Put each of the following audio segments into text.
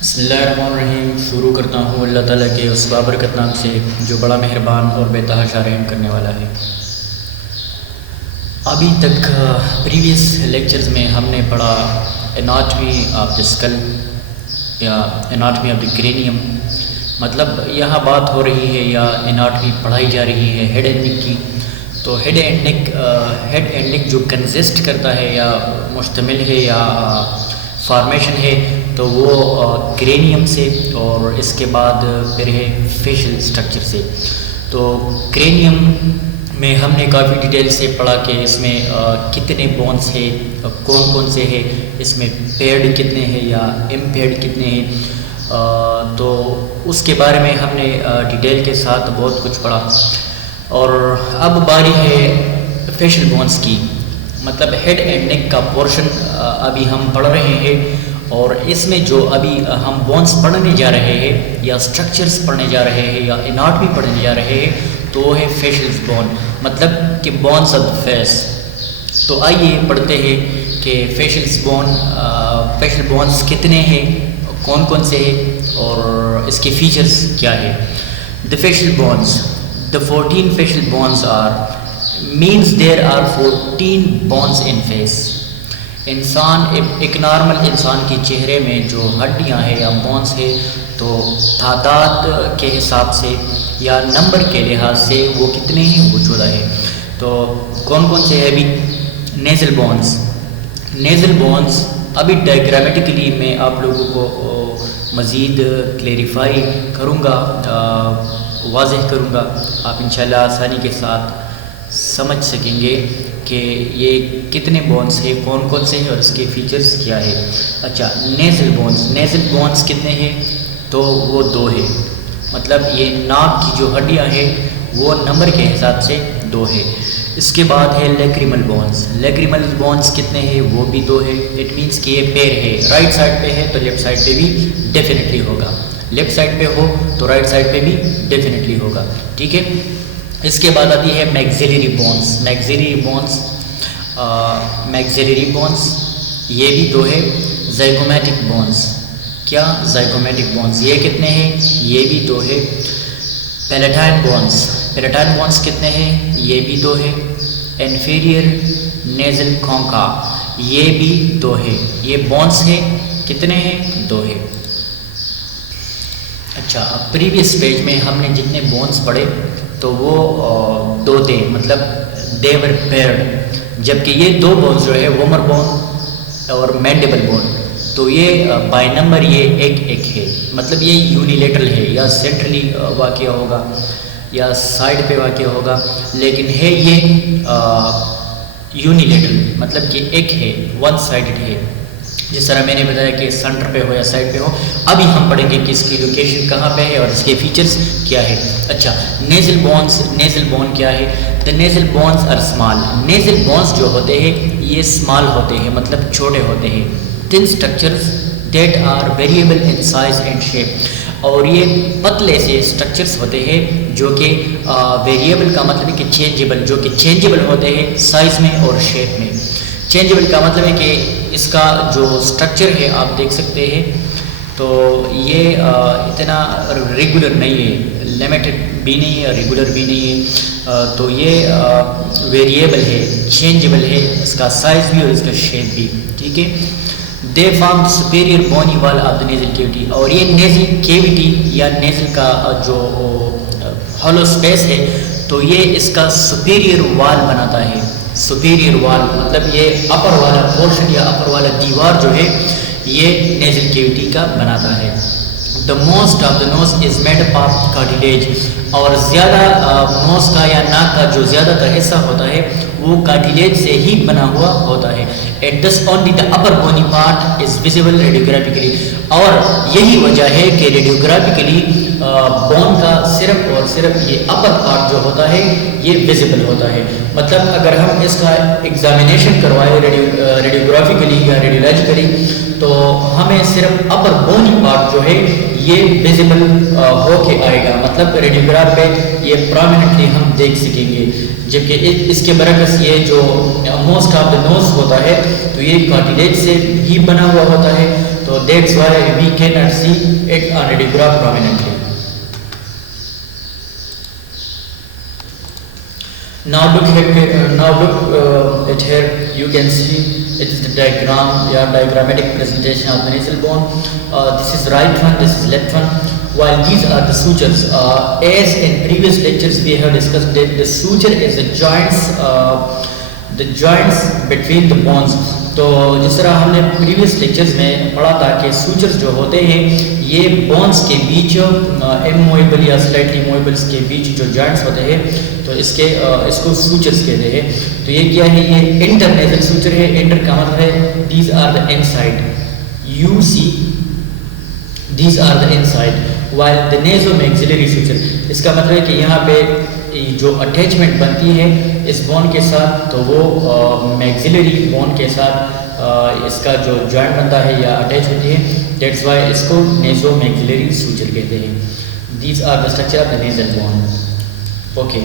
बिस्मिल्लाहिर्रहमानिर्रहीम। शुरू करता हूँ अल्लाह ताला के उस बाबरकत नाम से जो बड़ा मेहरबान और बेतहाशा रहम करने वाला है। अभी तक प्रीवियस लेक्चर्स में हमने पढ़ा एनाटमी ऑफ द स्कल या एनाटमी ऑफ द क्रेनियम। मतलब यहाँ बात हो रही है या एनाटमी पढ़ाई जा रही है हेड एंड नेक की। तो हेड एंड नेक जो कंसिस्ट करता है या मुश्तमिल है या फॉर्मेशन है तो वो क्रेनियम से और इसके बाद फिर है फेशियल स्ट्रक्चर से। तो क्रेनियम में हमने काफ़ी डिटेल से पढ़ा कि इसमें कितने बोन्स है, कौन कौन से हैं, इसमें पेयर्ड कितने हैं या इम्पेयर्ड कितने हैं। तो उसके बारे में हमने डिटेल के साथ बहुत कुछ पढ़ा। और अब बारी है फेशियल बोन्स की। मतलब हेड एंड नेक का पोर्शन अभी हम पढ़ रहे हैं और इसमें जो अभी हम बोन्स पढ़ने जा रहे हैं या स्ट्रक्चर्स पढ़ने जा रहे हैं या एनाटमी पढ़ने जा रहे हैं तो वो है फेशियल बोन, मतलब कि बोन्स ऑफ द फेस। तो आइए पढ़ते हैं कि फेशियल बोन्स कितने हैं, कौन कौन से हैं और इसके फीचर्स क्या है। The facial bones, the 14 facial bones are means there are 14 bones in face. एक नॉर्मल इंसान के चेहरे में जो हड्डियां हैं या बोन्स है तो तादाद के हिसाब से या नंबर के लिहाज से वो कितने हैं, वो 14 है। तो कौन कौन से है अभी? नेज़ल बोन्स अभी डायग्रामेटिकली मैं आप लोगों को मज़ीद क्लेरिफाई करूँगा, वाज़ेह करूँगा। आप इंशाल्लाह आसानी के साथ समझ सकेंगे कि ये कितने बोन्स हैं, कौन कौन से हैं और इसके फीचर्स क्या है। अच्छा, नेज़ल बोन्स कितने हैं? तो वो 2 है। मतलब ये नाक की जो हड्डियां हैं वो नंबर के हिसाब से 2 है। इसके बाद है लेक्रिमल बोन्स कितने हैं? वो भी 2 है। इट मीन्स कि ये पेयर है, राइट साइड पे है तो लेफ्ट साइड पे भी डेफिनेटली होगा, लेफ्ट साइड पे हो तो राइट साइड पे भी डेफिनेटली होगा। ठीक है। इसके बाद आती है मैक्सिलरी बोन्स, ये भी 2 है। ज़ाइगोमेटिक बोन्स, ये कितने हैं? ये भी 2 है। पैलेटाइन बोन्स कितने हैं? ये भी 2 है। इन्फीरियर नेज़ल कॉन्का, ये भी 2 है। ये बोन्स है, कितने हैं? 2 है। अच्छा, प्रीवियस पेज में हमने जितने बोन्स पढ़े तो वो 2 थे, मतलब देवर पेयर्ड। जबकि ये 2 बोन्स जो है वोमर बोन और मैंडिबल बोन, तो ये बाय नंबर ये एक है। मतलब ये यूनिलेटरल है, या सेंट्रली वाक़ होगा या साइड पे वाक़ होगा, लेकिन है ये यूनिलेटरल, मतलब कि एक है, वन साइडेड है। जिस तरह मैंने बताया कि सेंटर पे हो या साइड पे हो। अभी हम पढ़ेंगे कि इसकी लोकेशन कहाँ पे है और इसके फीचर्स क्या है। अच्छा, नेज़ल बोन क्या है? The nasal bones are small. Nasal bones जो होते हैं ये स्मॉल होते हैं, मतलब छोटे होते हैं। Thin structures that are variable in size and shape. और ये पतले से स्ट्रक्चर्स होते हैं जो कि वेरिएबल का मतलब है कि चेंजेबल, जो कि चेंजेबल होते हैं साइज में और शेप में। चेंजेबल का मतलब है कि इसका जो स्ट्रक्चर है आप देख सकते हैं तो ये इतना रेगुलर नहीं है, लिमिटेड भी नहीं है, रेगुलर भी नहीं है। तो ये वेरिएबल है, चेंजेबल है, इसका साइज भी और इसका शेप भी। ठीक है। They form superior bony wall of the nasal cavity. और ये नेज़ल कैविटी या नेज़ल का जो हॉलो स्पेस है तो ये इसका सुपेरियर वॉल बनाता है। सुपीरियर वॉल मतलब ये अपर वाला पोर्शन या अपर वाला दीवार जो है ये नेज़ल कैविटी का बनाता है। The most of the nose is made up of cartilage. और ज़्यादा नोज का या नाक का जो ज़्यादातर हिस्सा होता है वो कार्टिलेज से ही बना हुआ होता है। At this only the upper bony part is visible radiographically. और यही वजह है कि रेडियोग्राफिकली बोन का सिर्फ और सिर्फ ये अपर पार्ट जो होता है ये विजिबल होता है। मतलब अगर हम इसका एग्जामिनेशन करवाएं रेडियोग्राफिकली या रेडियोलॉजिकली तो हमें सिर्फ अपर बोनी पार्ट जो है ये विजिबल होके आएगा, मतलब रेडियोग्राफ पे ये प्रोमिनेंटली हम देख सकेंगे। जबकि इसके बरकस ये जो मोस्ट ऑफ द नोज होता है तो ये कार्टिलेज से ही बना हुआ होता है। तो So that's why we cannot see it on radiograph prominently. Now look at here. You can see it is the diagram, diagrammatic presentation of the nasal bone. This is right one, this is left one. While these are the sutures, as in previous lectures we have discussed that the suture is the joints between the bones. तो जिस तरह हमने previous lectures में पढ़ा था कि sutures जो होते हैं ये बोन्स के बीच इमूवेबल या स्लाइटली मूवेबल्स के बीच जो जॉइंट्स होते हैं तो इसको सूचर्स कहते हैं। तो ये क्या है, ये इंटरनेजल सूचर है। इंटर का मतलब है these are the inside, you see these are the inside, while the naso maxillary suture, इसका मतलब है कि यहाँ पे जो अटैचमेंट बनती है इस बोन के साथ तो वो मैक्सिलरी बोन के साथ इसका जो जॉइंट बनता है या अटैच होती है, दैट्स वाई इसको नेजो मैक्सिलरी सूचर कहते हैं। These are the structure of the nasal bone. Okay,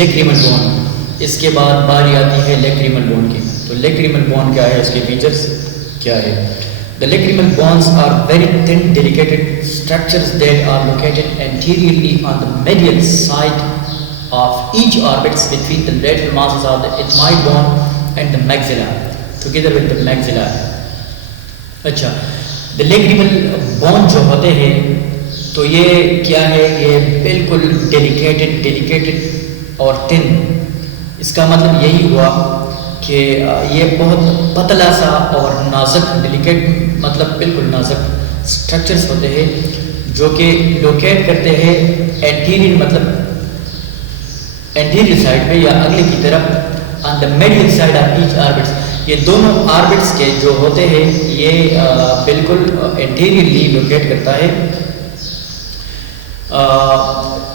lacrimal bone, इसके बाद बारी आती है लेक्रिमल बोन की। तो लेक्रिमल बोन क्या है, इसके फीचर्स क्या है? The lacrimal bones are very thin, delicate structures that are located anteriorly on the medial side of each orbits between the lateral masses of the ethmoid bone and the maxilla, together with the maxilla. अच्छा, the lacrimal bone जो होते हैं तो ये क्या है, ये बिल्कुल डेलिकेटेड और थिन। इसका मतलब यही हुआ कि ये बहुत पतला सा और नाजुक, डेलिकेट मतलब बिल्कुल नाजुक स्ट्रक्चर्स होते हैं जो कि लोकेट करते हैं एंटीरियर मतलब एंटीरियर साइड पे या अगले की तरफ on the medial side of each orbits. ये दोनों ऑर्बिट्स के जो होते हैं ये बिल्कुल एंटीरियरली लोकेट करता है।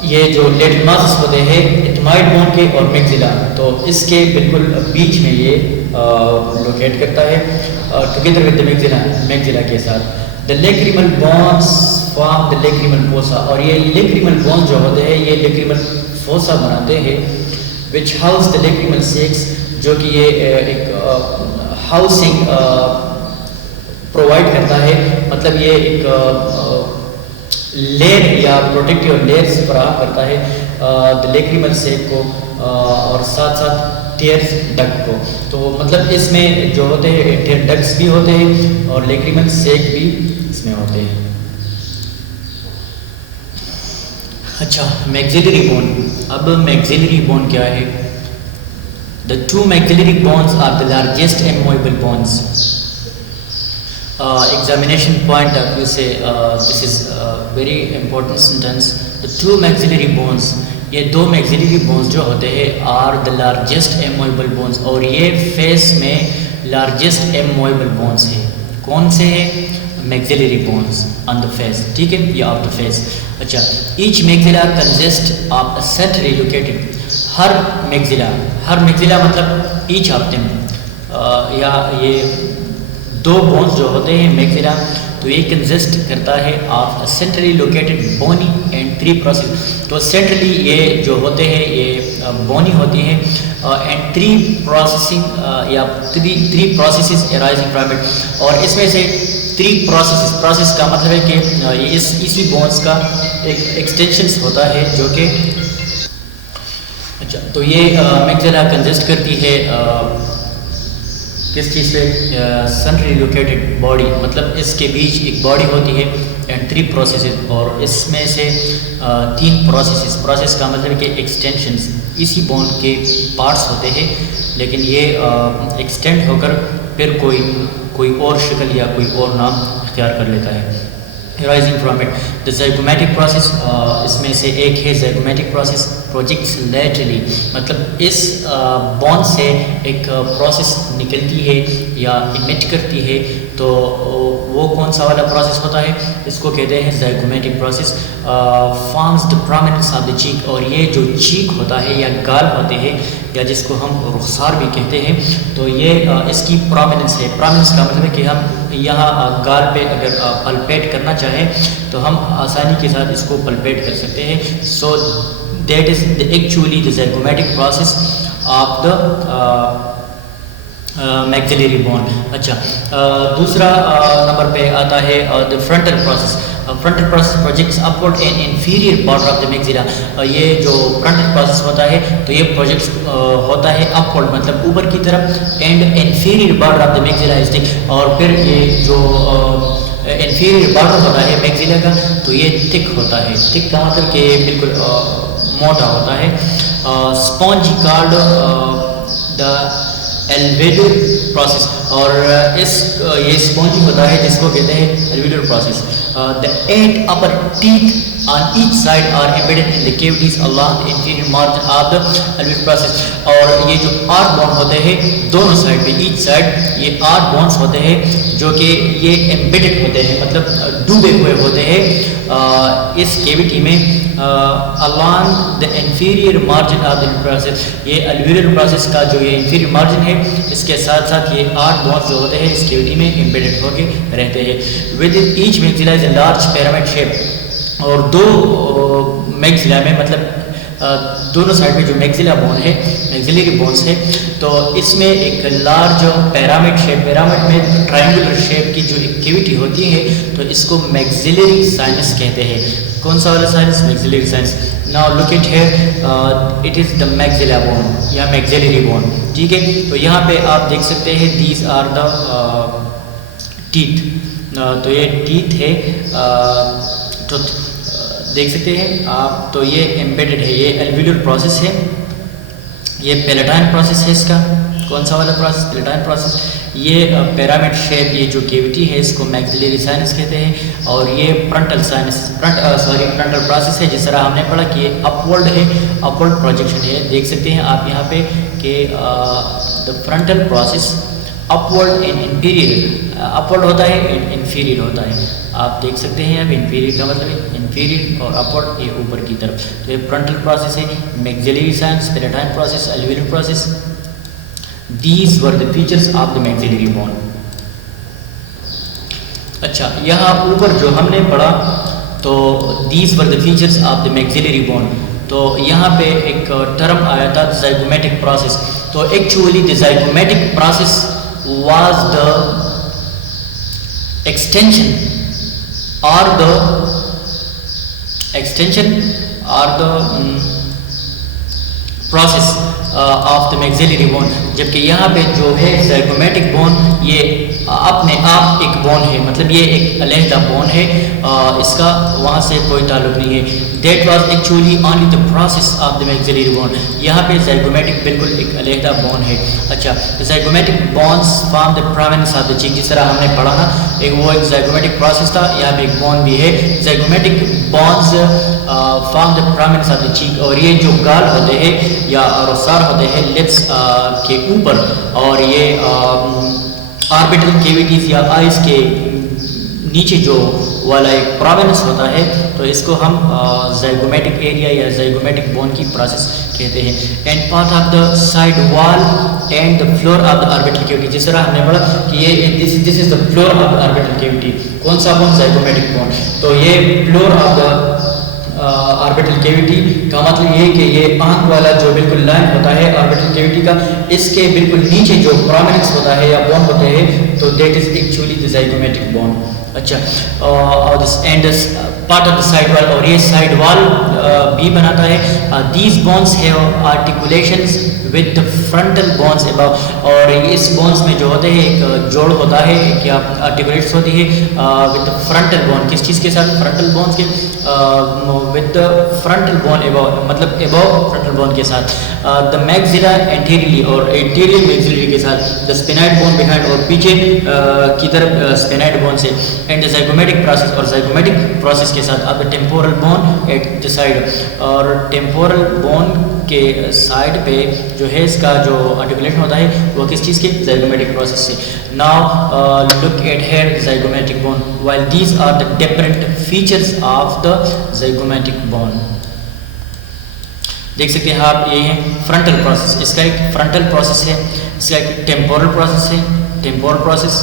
ये जो लेटरल मासेस होते हैं एथमॉइड बोन के और मैक्सिला, तो इसके बिल्कुल बीच में ये लोकेट करता है टुगेदर विद द मैक्सिला के साथ। The lacrimal bones form the lacrimal fossa, और ये लेक्रिमल बोन्स जो होते हैं ये लेक्रिमल फोसा बनाते हैं विच हाउस द लेक्रिमल सेक्स, जो कि ये एक हाउसिंग प्रोवाइड करता है, मतलब ये एक लेयर या प्रोटेक्टिव लेयर्स फराहम करता है द लेक्रिमल सेक को और साथ साथ टेयर्स डक्ट को। तो मतलब इसमें जो होते हैं टेयर डक्ट्स भी होते हैं और लेक्रिमल सेक भी इसमें होते हैं। अच्छा, मैक्सिलरी बोन। अब मैक्सिलरी बोन क्या है? The two maxillary bones are the largest immovable bones. Examination point of view say this is very important sentence. The two maxillary bones, ये दो maxillary bones जो होते हैं are the largest immovable bones, और ये face में largest immovable bones है। कौन से हैं? Maxillary bones on the face, ठीक है, या of the face। अच्छा, each maxilla consists of a centrally located, her maxilla मतलब each of them या ये दो बोन्स जो होते हैं मैक्सिला, तो ये कंसिस्ट करता है of centrally located bony and three process. तो सेंट्रली ये जो होते हैं ये बोनी होती है एंड थ्री प्रोसेसिंग या three processes arising from it, और इसमें से थ्री प्रोसेस का मतलब है कि ये इसी बोन्स का एक एक्सटेंशन होता है जो कि अच्छा, तो ये मैक्सिला कंसिस्ट करती है किस चीज़ पे? सेंट्रली लोकेटेड बॉडी, मतलब इसके बीच एक बॉडी होती है एंड थ्री प्रोसेसेस, और इसमें से तीन प्रोसेस का मतलब है कि एक्सटेंशंस इसी बोन के पार्ट्स होते हैं, लेकिन ये एक्सटेंड होकर फिर कोई और शक्ल या कोई और नाम इख्तियार कर लेता है। arising from it, the zygomatic process, इसमें से एक है zygomatic process, projects laterally, मतलब इस बॉन से एक प्रोसेस निकलती है या इमिट करती है, तो वो कौन सा वाला प्रोसेस होता है? इसको कहते हैं zygomatic process, forms the prominence of the cheek, और ये जो चीक होता है या गाल होते हैं या जिसको हम रुखसार भी कहते हैं, तो ये इसकी प्रोमिनेंस है। प्रोमिनेंस का मतलब है कि हम यहाँ गाल पे अगर पल्पेट करना चाहें तो हम आसानी के साथ इसको पल्पेट कर सकते हैं। So that is actually the zygomatic process of the maxillary bone. अच्छा, दूसरा नंबर पे आता है the frontal process. Frontal process projects upward and inferior border of the maxilla. ये जो फ्रंटल प्रोसेस होता है तो ये प्रोजेक्ट्स होता है अपवर्ड मतलब ऊपर की तरफ, and inferior border of the maxilla is thick, और फिर ये जो इंफीरियर बॉर्डर होता है मैक्सिला का तो ये थिक होता है। थिक का मतलब कि बिल्कुल मोटा होता है। स्पॉन्जी कॉल्ड द एल्वेडुलर प्रोसेस, और ये स्पॉन्जी होता है जिसको कहते हैं एल्वेडुलर process. The 8 upper teeth on each side are embedded in the cavities along the inferior margin of the alveolar process। और ये जो 8 बोन होते हैं दोनों साइड पे, ईच साइड ये 8 बोन्स होते हैं जो कि ये एम्बेडेड होते हैं मतलब डूबे हुए होते हैं इस केविटी में along the inferior margin of the process। ये alveolar process का जो ये inferior margin है इसके साथ साथ ये 8 बोन्स जो होते हैं इस केविटी में एम्बेडेड होके रहते हैं। With each maxilla is a large pyramid shape, और दो मैक्सिला में मतलब दोनों साइड में जो मैक्सिला बोन है, मैक्सिलरी बोन्स है, तो इसमें एक लार्ज पिरामिड शेप, पिरामिड में ट्रायंगुलर शेप की जो एक कैविटी होती है तो इसको मैक्सिलरी साइनस कहते हैं। कौन सा वाला sinus? Maxillary sinus. Now look it here, it is the maxilla bone या मैक्सिलरी बोन, ठीक है। तो यहाँ पे आप देख सकते हैं दीज आर द टीथ, तो ये टीथ है, तो देख सकते हैं आप, तो ये एम्बेडेड है, ये एल्वेलुलर प्रोसेस है, ये पेलेटाइन प्रोसेस है इसका। कौन सा वाला प्रोसेस? Palatine process. ये पिरामिड शेप ये जो कैविटी है इसको मैक्सिलरी साइनस कहते हैं, और ये फ्रंटल साइनस फ्रंटल प्रोसेस है। जिस तरह हमने पढ़ा कि ये अपवर्ड है, अपवर्ड प्रोजेक्शन है। देख सकते हैं आप यहाँ पे कि the frontal process upward and inferior, upward होता है एंड इंफीरियर होता है। आप देख सकते हैं अब इंफीरियर का मतलब इंफीरियर और अपवर्ड ये ऊपर की तरफ। तो ये फ्रंटल प्रोसेस है, maxillary sinus, palatine process, alveolar process. These were the features of the maxillary bone. अच्छा, यहाँ ऊपर जो हमने पढ़ा तो these were the features of the maxillary bone, तो यहाँ पे एक टर्म आया था ज़ाइगोमेटिक प्रोसेस। तो actually the zygomatic process was the extension or the process of the maxillary bone। जबकि यहाँ पे जो है ज़ाइगोमेटिक बोन ये अपने आप एक बोन है, मतलब ये एक अलहदा बोन है, इसका वहाँ से कोई ताल्लुक नहीं है। That was actually only the process of the maxillary bone। यहाँ पे ज़ाइगोमेटिक बिल्कुल एक अलहदा बोन है। अच्छा, zygomatic bones form the prominence of the cheek, जिस तरह हमने पढ़ा ना वो एक ज़ाइगोमेटिक प्रोसेस था, यहाँ पे एक बोन भी है। Zygomatic bones form the prominence of the cheek, और ये जो गाल होते हैं या रोसार होते हैं लिप्स के ऊपर, और ये ऑर्बिटल कैविटीज़ या आइज के नीचे जो वाला एक प्रोमिनेंस होता है तो इसको हम ज़ाइगोमेटिक एरिया या ज़ाइगोमेटिक बोन की प्रोसेस कहते हैं। And part of the side wall and the floor of the orbital cavity, जिस तरह हमने पढ़ा कि ये this is the floor of the orbital cavity. कौन सा बोन? ज़ाइगोमेटिक बोन। तो ये floor of the orbital cavity का मतलब ये कि ये आंख वाला जो बिल्कुल लाइन होता है ऑर्बिटल कैविटी का, इसके बिल्कुल नीचे जो प्रोमिनेंस होता है या बोन होते हैं तो that is actually the zygomatic bone. अच्छा, और this end part of the side wall, और ये साइड वॉल भी बनाता है। These bones have articulations with the frontal bones above, और इस बोन्स में जो होते हैं एक जोड़ होता है क्या आर्टिकुलेट्स होती है विद द फ्रंटल बोन। किस चीज़ के साथ? फ्रंटल बोन्स के with the frontal bone above, मतलब अबव फ्रंटल बोन के साथ। द मैक्सिला एंटीरियरली, और एंटीरियर मैक्सिलरी के साथ। द स्पेनाइड बोन बिहाइंड, और पीछे की तरफ स्पेनाइड बोन से। एंड द ज़ाइगोमेटिक प्रोसेस, और ज़ाइगोमेटिक प्रोसेस के साथ अब temporal bone at the side, और टेम्पोरल बोन के साइड पे जो है इसका जो आर्टिकुलेशन होता है वो किस चीज़ के? ज़ाइगोमेटिक प्रोसेस से। Now look at here zygomatic bone, while these are the different features of the zygomatic bone. देख सकते हैं आप, ये है फ्रंटल प्रोसेस, इसका एक फ्रंटल प्रोसेस है, इसका एक टेम्पोरल प्रोसेस है। टेम्पोरल प्रोसेस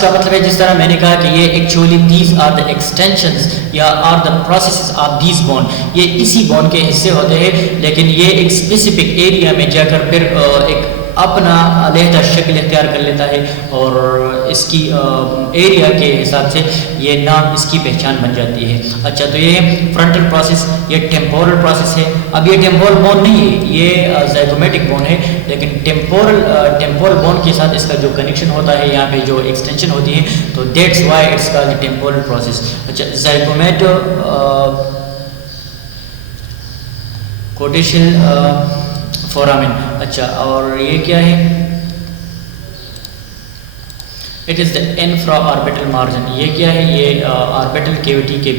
का मतलब है जिस तरह मैंने कहा कि ये actually these are the extensions या are the processes of these bone, ये इसी बोन के हिस्से होते हैं, लेकिन ये एक स्पेसिफिक एरिया में जाकर फिर एक अपना अलहदा शक्ल इख्तियार कर लेता है और इसकी एरिया के हिसाब से ये नाम इसकी पहचान बन जाती है। अच्छा, तो ये है फ्रंटल प्रोसेस, ये टेम्पोरल प्रोसेस है। अब ये टेम्पोरल बोन नहीं है, ये ज़ाइगोमेटिक बोन है, लेकिन टेम्पोरल बोन के साथ इसका जो कनेक्शन होता है, यहाँ पे जो एक्सटेंशन होती है, तो that's why it's called temporal process. अच्छा, ज़ाइगोमेटो कोटेशियल फोरामिन। अच्छा, और ये क्या है? It is the infra orbital margin. ये क्या है? ये ऑर्बिटल कैविटी के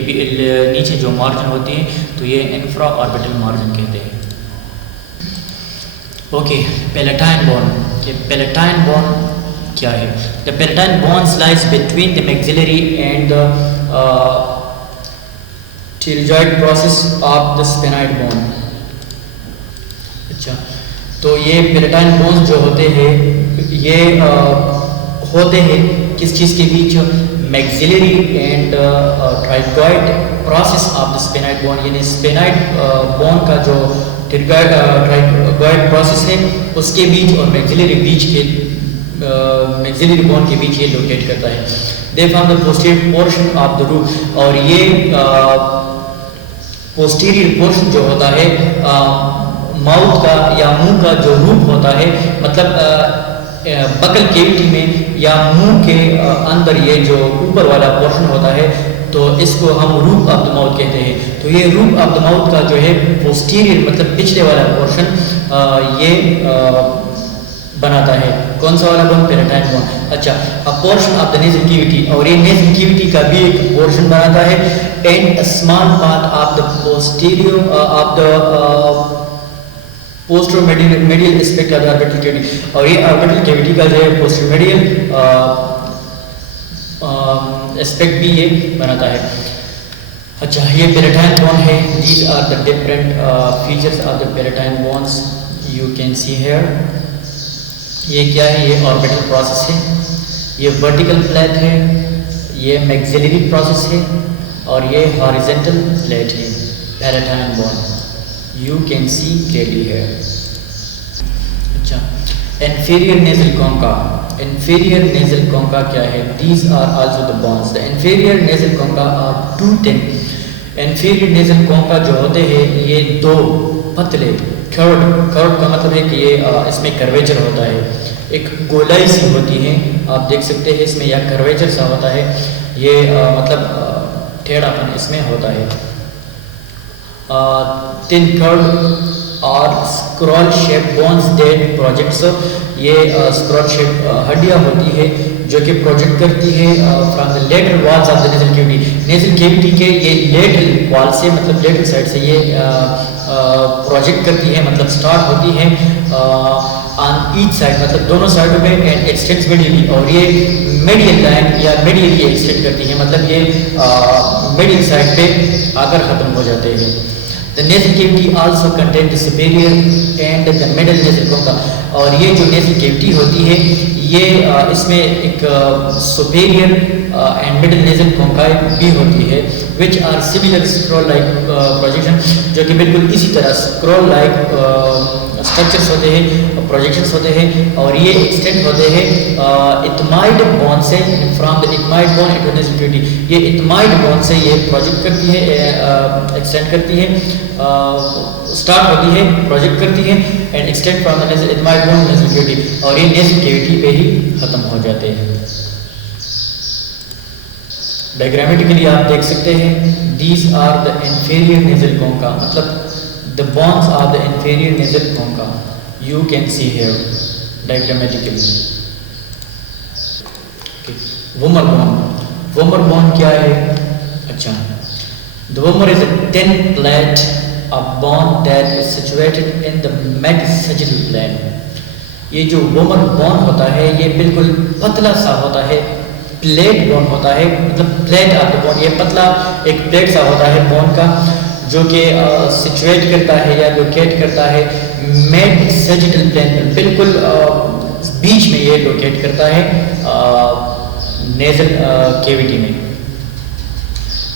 नीचे जो मार्जिन होती है, तो ये इंफ्रा ऑर्बिटल मार्जिन कहते हैं। Okay, palatine bone. ये पैलेटाइन बोन क्या है? The palatine bones lies between the maxillary and the pterygoid process of the sphenoid bone. अच्छा, तो ये पैलेटाइन बोन्स जो होते हैं, ये होते हैं किस चीज़ के बीच? Maxillary and pterygoid process of the sphenoid bone, यानी स्पेनाइड बोन का जो ट्राइगॉइड प्रोसेस है उसके बीच और मैक्सिलरी बोन के बीच ये लोकेट करता है। They form the posterior portion of the roof, और ये पोस्टीरियर पोर्शन जो होता है माउथ का या मुंह का जो रूप होता है, मतलब बकल केविटी में या मुंह के अंदर ये जो ऊपर वाला पोर्शन होता है, तो इसको हम रूफ ऑफ द माउथ कहते हैं। तो ये रूफ ऑफ द माउथ का जो है पोस्टीरियर मतलब पिछले वाला पोर्शन ये बनाता है। कौन सा वाला बोन? Palatine bone. अच्छा, a portion of the nasal cavity, और ये नेजल कैविटी का भी एक पोर्शन बनाता है। And a small part of the posterior of the posteromedial aspect of the orbital cavity, और ये ऑर्बिटल कैविटी का जो है पोस्टेरोमेडियल एस्पेक्ट भी ये बनाता है। अच्छा, ये पैलेटाइन बोन है। These are the different features of the palatine bones you can see here. ये क्या है? ये ऑर्बिटल प्रोसेस है, ये वर्टिकल प्लेट है, ये मैक्सिलरी प्रोसेस है, और ये हॉरिजॉन्टल प्लेट है। Palatine bone you can see clearly here. अच्छा, inferior nasal concha। inferior nasal concha क्या है? These are also the bones. The inferior nasal concha are two thin। inferior nasal concha जो होते हैं ये दो पतले कर्व का मतलब है कि ये इसमें कर्वेचर होता है, एक गोलाई सी होती है, आप देख सकते हैं इसमें, या कर्वेचर सा होता है, ये मतलब टेढ़ापन इसमें होता है। thin curved और scroll shaped bones that projects, ये scroll shaped हड्डियाँ होती है जो कि प्रोजेक्ट करती है from the lateral walls of the nasal cavity. Nasal cavity के ये लेटरल वॉल से मतलब लेटरल साइड से ये प्रोजेक्ट करती है, मतलब स्टार्ट होती है ऑन ईच साइड, मतलब दोनों साइडों में, एंड एक्सटेंड्स मिडियली, और ये मीडियल लाइन या मीडियली एक्सटेंड करती है, मतलब ये मिडिल साइड पे आकर ख़त्म हो जाते हैं। The nasal cavity also contains the superior and the middle nasal concha, और ये जो nasal cavity होती है ये इसमें एक superior and middle nasal concha भी होती है, which are similar scroll like projection, जो कि बिल्कुल इसी तरह scroll like स्ट्रक्चर्स होते हैं, प्रोजेक्शंस होते हैं, और ये एक्सटेंड होते हैं इथमाइड बोन से, from the ethmoid bone into nasal cavity. ये इथमाइड बोन से ये प्रोजेक्ट करती है, एक्सटेंड करती है, स्टार्ट होती है, प्रोजेक्ट करती है, and extend from the nasal ethmoid bone nasal cavity, और ये नेजल कैविटी पे ही खत्म हो जाते हैं। डायग्रामेटिकली आप देख सकते हैं, these are the inferior nasal concha, मतलब the bones of the inferior nasal concha you can see here diagrammatically। Vomer bone। vomer bone क्या है? अच्छा, the vomer is a thin plate of bone that is situated in the mid-sagittal plane। ये जो vomer bone होता है ये बिल्कुल पतला सा होता है, प्लेट बोन होता है, मतलब प्लेट ऑफ द बोन, ये पतला एक प्लेट सा होता है बोन का, जो कि सिचुएट करता है या लोकेट करता है मिड सैजिटल प्लेन में, बिल्कुल बीच में ये लोकेट करता है नेजल कैविटी में।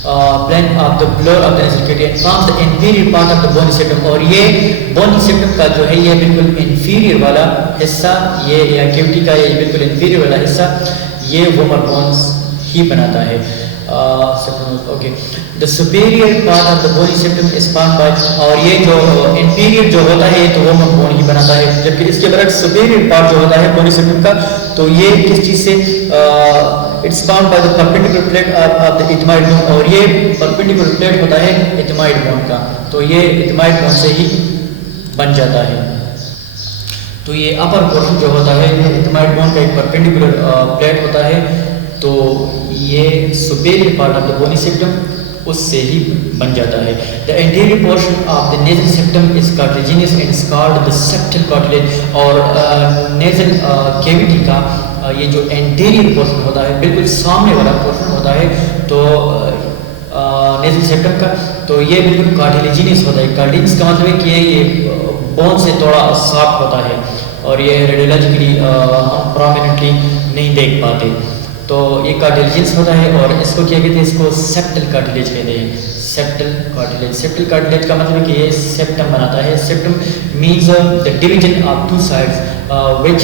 Plane of the floor of the nasal cavity and form the inferior part of the bony septum. और ये बोनी सेप्टम का जो है ये बिल्कुल इंफीरियर वाला हिस्सा, ये या कैविटी का ये बिल्कुल इंफीरियर वाला हिस्सा ये वोमर बोन्स ही बनाता है। Okay, the superior part of the bony septum is formed by, और ये जो इंफीरियर जो होता है तो वो बोन ही बनाता है, जबकि इसके बरक्स सुपीरियर पार्ट जो होता है बोनी सेप्टम का तो ये किस चीज से it's formed by the perpendicular plate of the ethmoid bone, और ये परपेंडिकुलर प्लेट होता है इथमाइड बोन का, तो ये इथमाइड बोन से ही बन जाता है। तो ये अपर पोर्शन जो होता है इथमाइड बोन का एक परपेंडिकुलर प्लेट होता है, तो ये superior part of the bony septum उससे ही बन जाता है। The anterior portion of the nasal septum is cartilaginous and is called the septal cartilage, और नेजल कैविटी का ये जो एंटीरियर पोर्शन होता है बिल्कुल सामने वाला पोर्शन होता है तो नेजल सेप्टम का, तो ये बिल्कुल कार्टिलेजिनस होता है। कार्टिलेजिनस का मतलब है कि ये बोन से थोड़ा सॉफ्ट होता है और ये रेडियोलॉजिकली हम प्रोमिनेंटली नहीं देख पाते, तो ये कार्टिलेजिनस होता है और इसको क्या कहते हैं, इसको सेप्टल कार्टिलेज कहते हैं। सेप्टल कार्टिलेज, सेप्टल कार्टिलेज का मतलब है कि ये सेप्टम बनाता है। Septum means the division of two sides which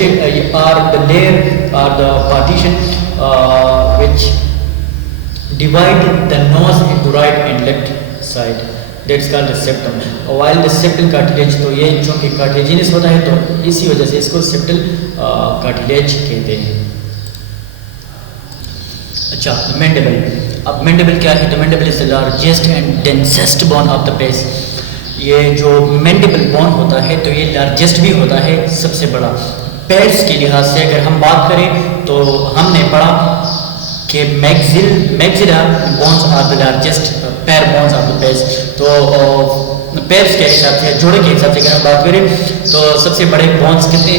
are the layer or the partition which divide the nose into right and left side, that's called the septum। while the septal cartilage, तो ये चूँकि cartilaginous होता है तो इसी वजह से इसको सेप्टल कार्टिलेज कहते हैं। अच्छा, मैंडिबल। अब मैंडिबल क्या है? The mandible is the largest and densest bone of the face. ये जो मैंडिबल बोन होता है तो ये लार्जेस्ट भी होता है, सबसे बड़ा। पैर्स के लिहाज से अगर हम बात करें तो हमने पढ़ा कि मैक्सिलर बोन्स आर द लार्जेस्ट पैर बोन्स ऑफ द फेस। तो पैर्स के हिसाब से, जोड़े के हिसाब से अगर हम बात करें तो सबसे बड़े बोन्स कितने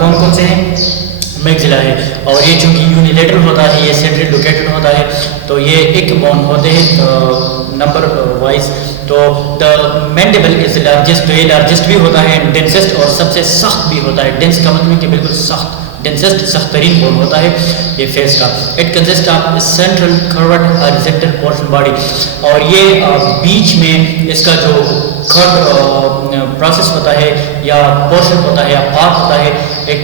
कौन कौन से हैं? मैक्सिला है, और ये चूँकि यूनिलेटरल होता है, ये सेंट्रल लोकेटेड होता है, तो ये एक बोन होते हैं नंबर वाइज। तो द मैंडिबल इज लार्जेस्ट, तो ये लार्जेस्ट भी होता है, डेंसेस्ट और सबसे सख्त भी होता है। डेंस का मतलब कि बिल्कुल सख्त, डेंसेस्ट सख्त तरीन बोन होता है ये फेस का। It consist of central curved horizontal portion body, और ये बीच में इसका जो कर्व प्रोसेस होता है या पोर्शन होता है या पार्ट होता है, एक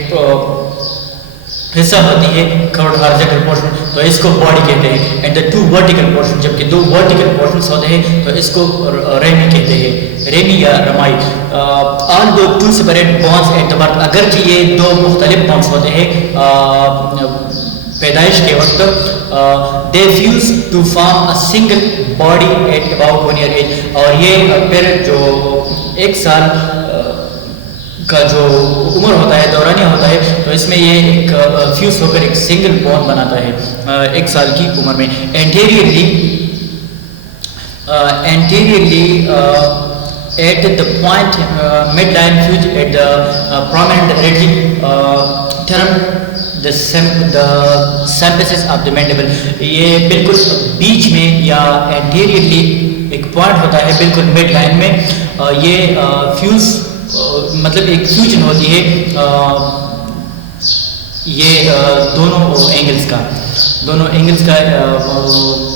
हिस्सा होती है कर्व्ड हॉरिजॉन्टल पोर्शन, तो इसको बॉडी कहते हैं। And the two vertical portion, जबकि दो वर्टिकल पोर्शंस होते हैं तो इसको रेमी कहते हैं, रेमी या rami. Although two separate bones at the birth, अगरचे ये दो मुख्तलिफ बोन्स होते हैं पैदाइश के वक्त, they fuse to form a single body at about 1 year age, और ये फिर जो 1 साल का जो उम्र होता है, दौरानिया होता है, तो इसमें ये एक फ्यूज होकर एक सिंगल बोन बनाता है 1 साल की उम्र में। Anteriorly at the point mid line fuse at the prominent radius term the symphysis of the mandible. ये बिल्कुल बीच में या एंटीरियरली एक पॉइंट होता है बिल्कुल मिड लाइन में, ये फ्यूज मतलब एक फ्यूजन होती है ये दोनों एंगल्स का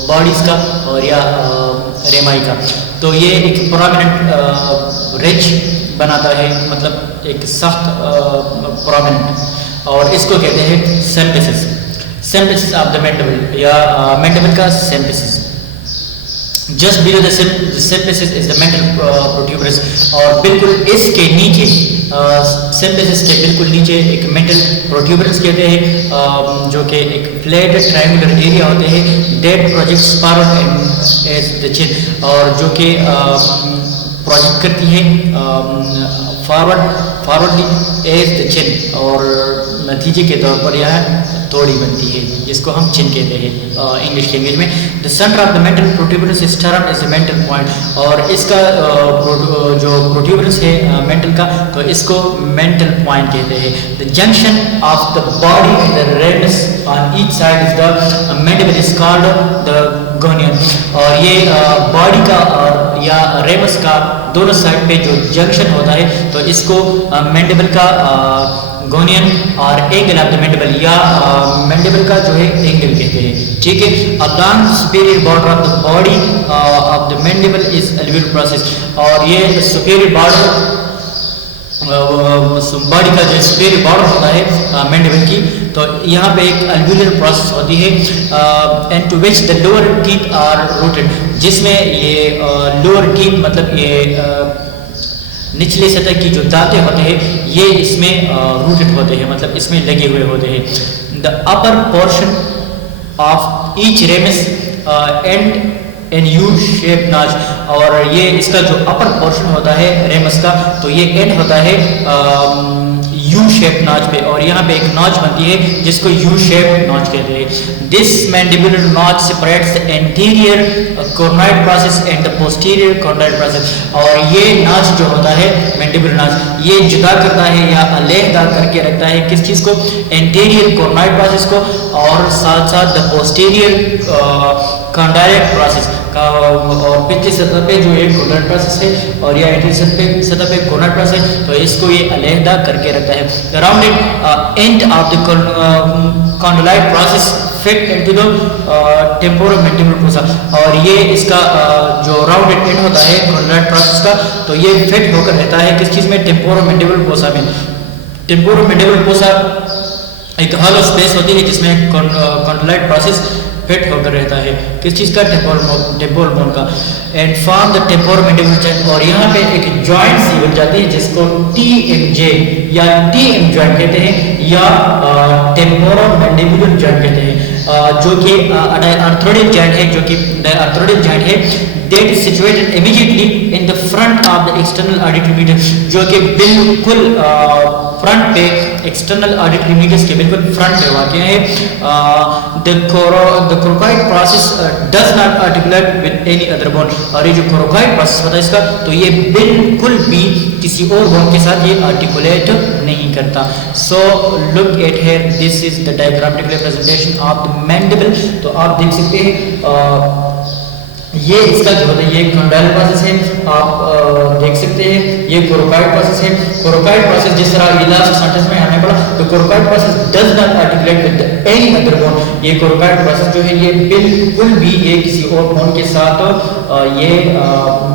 बॉडीज का और या रेमाई का, तो ये एक प्रोमिनेंट रिच बनाता है, मतलब एक सख्त प्रोमिनेंट, और इसको कहते हैं सिम्प्सिस ऑफ द मैंडिबल या मैंडिबल का symphysis. Just below the symphysis is the mental protuberance, और बिल्कुल इसके नीचे सिम्प्सिस के बिल्कुल नीचे एक मेंटल प्रोट्यूबरस कहते हैं, जो कि एक फ्लैट ट्रायंगुलर एरिया होते हैं, that projects forward as the chin, और जो कि प्रोजेक्ट करती है फॉरवर्डली एज द चिन, और नतीजे के तौर पर यह थोड़ी बनती है, जिसको हम चिन कहते हैं इंग्लिश लैंग्वेज में। The centre of the mental protuberance is termed as the mental point, और इसका जो प्रोट्यूबरस है मेंटल का, तो इसको मेंटल पॉइंट कहते हैं। The junction of the body and the ramus on each side is the mandible is called the gonion, और ये बॉडी का और या रेमस का दोनों साइड पे जो जंक्शन होता है तो इसको मैंडिबल का गोनियन और एंगल ऑफ द मैंडिबल या मैंडिबल का जो है एंगल कहते हैं, ठीक है। Along the superior border of the body of the mandible is alveolar process, और ये सुपीरियर बॉर्डर बॉडी का जो सुपीरियर बॉर्डर होता है मैंडिबल की, तो यहाँ पे एक अल्वियोलर प्रोसेस होती है and to which the lower teeth are rooted, जिसमें ये लोअर टीथ मतलब ये निचले सतह की जो दांतें होते हैं ये इसमें रूटेड होते हैं, मतलब इसमें लगे हुए होते हैं। The upper portion of each ramus and an U shape notch, और ये इसका जो अपर पोर्शन होता है रेमस का, तो ये एंड होता है यू शेप नॉच पे, और यहाँ पे एक नॉच बनती है जिसको यू शेप नॉच कहते हैं। This mandibular notch separates the anterior coronoid process and the posterior coronoid process, और ये नॉच जो होता है मैंडिबुलर नॉच ये जुदा करता है या अलहदा करके रखता है किस चीज़ को, एंटीरियर कॉर्नोइड प्रोसेस को, और साथ साथ द पोस्टीरियर कॉर्नोइड प्रोसेस का, और पिछली सतह पे जो एक कॉर्नोइड प्रोसेस है और या एंटीरियर सतह पे कॉर्नोइड प्रोसेस, तो इसको ये अलहदा करके रखता है। The rounded end of the coronoid process fit into the temporomandibular fossa, और ये इसका जो राउंडेड एंड होता है कॉर्नोइड प्रोसेस का, तो ये फिट होकर रहता है किस चीज़ में, टेम्पोरोमैंडिबुलर फोसा में। टेम्पोरोमैंडिबुलर फोसा एक हॉलो स्पेस होती है जिसमें कॉर्नोइड प्रोसेस फिट होकर रहता है किस चीज़ का, टेम्पोरल बोन का, and form the temporomandibular joint, और यहाँ पे एक जॉइंट सी बन जाती है जिसको TMJ या TM जॉइंट कहते हैं या टेम्पोरोमैंडिबुलर जॉइंट कहते हैं, जो कि आर्थ्रोइडियल जॉइंट है, जो कि आर्थ्रोइडियल जॉइंट है, that is situated immediately in the front of the external auditory meatus, जो कि बिल्कुल फ्रंट पे एक्सटर्नल ऑडिटरी मीडियस के बिल्कुल फ्रंट पे वाक़ है। The coronoid process does not articulate with any other bone, और ये जो कोरोकाइड प्रोसेस होता है इसका, तो ये बिल्कुल भी किसी और बोन के साथ ये आर्टिकुलेट नहीं करता। So look at here, this is the diagrammatical representation of the mandible. तो आप देख सकते हैं ये इसका जो है ये कॉन्डाइल प्रोसेस है, आप देख सकते हैं ये कोरोकाइड प्रोसेस है। कोरोकाइड प्रोसेस जिस तरह लास्ट सेंटेंस में हमें पढ़ा, तो coronoid process does not articulate with any other bone, ये कोरोकाइड प्रोसेस जो है ये बिल्कुल भी ये किसी और बोन के साथ ये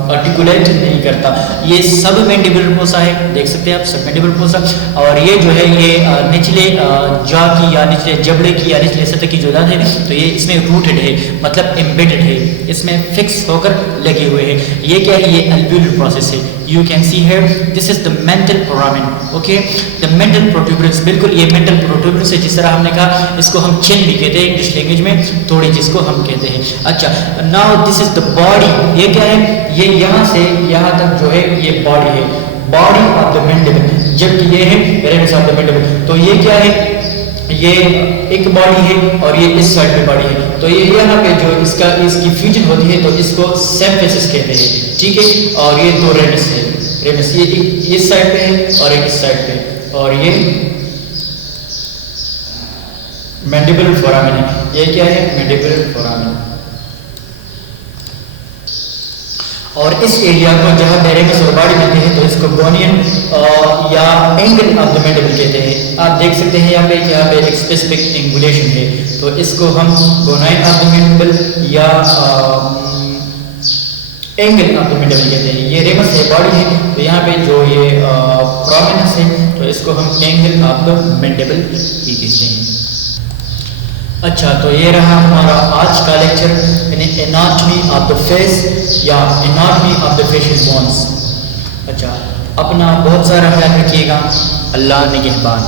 आर्टिकुलेट नहीं करता। ये सब मैंडिबुलर फोसा है, देख सकते हैं आप सब मैंडिबुलर फोसा, और ये जो है ये निचले जॉ की या निचले जबड़े की या निचले सतह की जो दांत है, तो ये इसमें रूटेड है, मतलब एम्बेडेड है, इसमें फिक्स होकर लगे हुए हैं। ये क्या है, ये अल्वियोलर प्रोसेस है। You can see here this is the mental foramen, okay, the mental protuberance, बिल्कुल ये मेंटल प्रोट्यूबरेंस है, जिस तरह हमने कहा इसको हम चिन भी कहते हैं इंग्लिश लैंग्वेज में, थोड़ी जिसको हम कहते हैं। अच्छा, now this is the body, ये क्या है, ये यहाँ से यहाँ तक जो है ये बॉडी है, बॉडी ऑफ द मैंडिबल, जबकि ये है रेमस ऑफ द मैंडिबल। तो ये क्या है, ये एक बॉडी है और ये इस साइड पे बॉडी है, तो ये यहाँ पे जो इसकी फ्यूजन होती है तो इसको सिम्फिसिस कहते हैं, ठीक है। और ये दो रेमस है, रेमस ये इस साइड पे है और एक इस साइड पे, और ये मैंडिबुलर फोरामेन है। ये क्या है, मैंडिबुलर फोरामेन। और इस एरिया को जहाँ रेमस और बॉडी मिलते हैं तो इसको गोनियन या एंगल ऑफ द मैंडिबल कहते हैं। आप देख सकते हैं यहाँ पे एक स्पेसिफिक एंगुलेशन है, तो इसको हम गोनाइन ऑफ द मैंडिबल या एंगल ऑफ द मैंडिबल कहते हैं। ये रेमस है, बॉडी है, तो यहाँ पे जो ये प्रोमिनेंस है तो इसको हम एंगल ऑफ द मैंडिबल ही कहते हैं। अच्छा, तो ये रहा हमारा आज का lecture, anatomy of the face या anatomy of the facial bones. अच्छा, अपना बहुत सारा ख्याल रखिएगा। अल्लाह निगहबान।